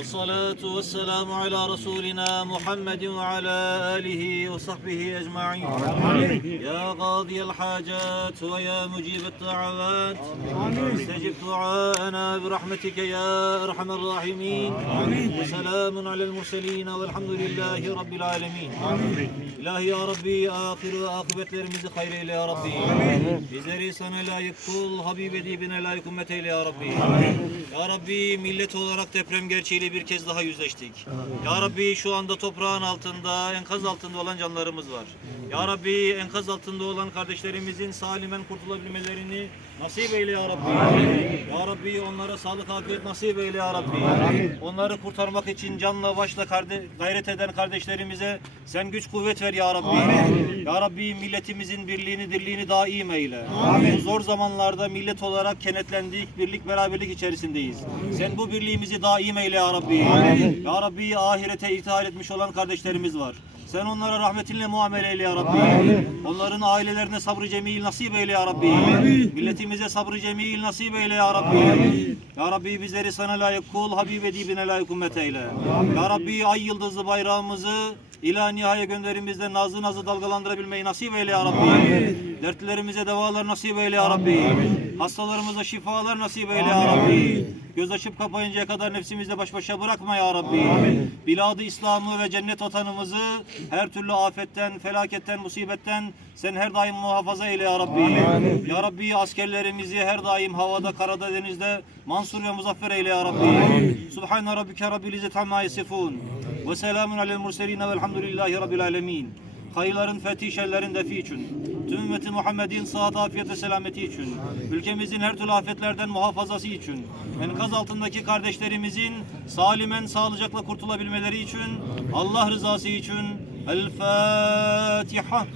والصلاة والسلام على رسولنا محمد وعلى آله وصحبه أجمعين. يا قاضي الحاجات ويا مجيب الدعوات استجب دعاءنا برحمتك يا أرحم الراحمين. وسلام على المرسلين والحمد لله رب العالمين. إلهي يا ربي آخر وآخبة لرمز خير إلي يا ربي. بزري سنة لا kul, حبيب ديبنا لا ümmet إلي يا ربي. يا ربي ملة olarak deprem gerçeğiyle bir kez daha yüzleştik. Ya Rabbi şu anda toprağın altında, enkaz altında olan canlarımız var. Ya Rabbi enkaz altında olan kardeşlerimizin salimen kurtulabilmelerini nasip eyle ya Rabbi. Ya Rabbi onlara sağlık afiyet nasip eyle ya Rabbi. Onları kurtarmak için canla başla gayret eden kardeşlerimize sen güç kuvvet ver ya Rabbi. Ya Rabbi milletimizin birliğini dirliğini daim eyle. Bu zor zamanlarda millet olarak kenetlendik, birlik beraberlik içerisindeyiz. Sen bu birliğimizi daim eyle ya Rabbi. Ya Rabbi ahirete ithal etmiş olan kardeşlerimiz var. Sen onlara rahmetinle muamele eyle ya Rabbi. Onların ailelerine sabrı cemil nasip eyle ya Rabbi. Milletimize sabrı cemil nasip eyle ya Rabbi. Ya Rabbi bizleri sana layık kul, Habib edibine layık ümmet eyle. Ya Rabbi ay yıldızlı bayrağımızı ila nihaya gönderimizde nazı nazı dalgalandırabilmeyi nasip eyle ya Rabbi. Dertlerimize devalar nasip eyle ya Rabbi. Hastalarımıza şifalar nasip eyle ya Rabbi. Göz açıp kapayıncaya kadar nefsimizle baş başa bırakma ya Rabbi. Biladı İslam'ı ve cennet vatanımızı her türlü afetten, felaketten, musibetten sen her daim muhafaza eyle ya Rabbi. Ya Rabbi askerlerimizi her daim havada, karada, denizde mansur ve muzaffer eyle ya Rabbi. Subhane rabbike rabbil izzeti amma yasifun. Ve selamun alel murseline velhamdülillahi rabbil alemin. Hayırların fethi şerlerin defi için, tüm ümmeti Muhammed'in sıhhat, afiyet ve selameti için, ülkemizin her türlü afetlerden muhafazası için, enkaz altındaki kardeşlerimizin salimen sağlıcakla kurtulabilmeleri için, Allah rızası için El Fatiha.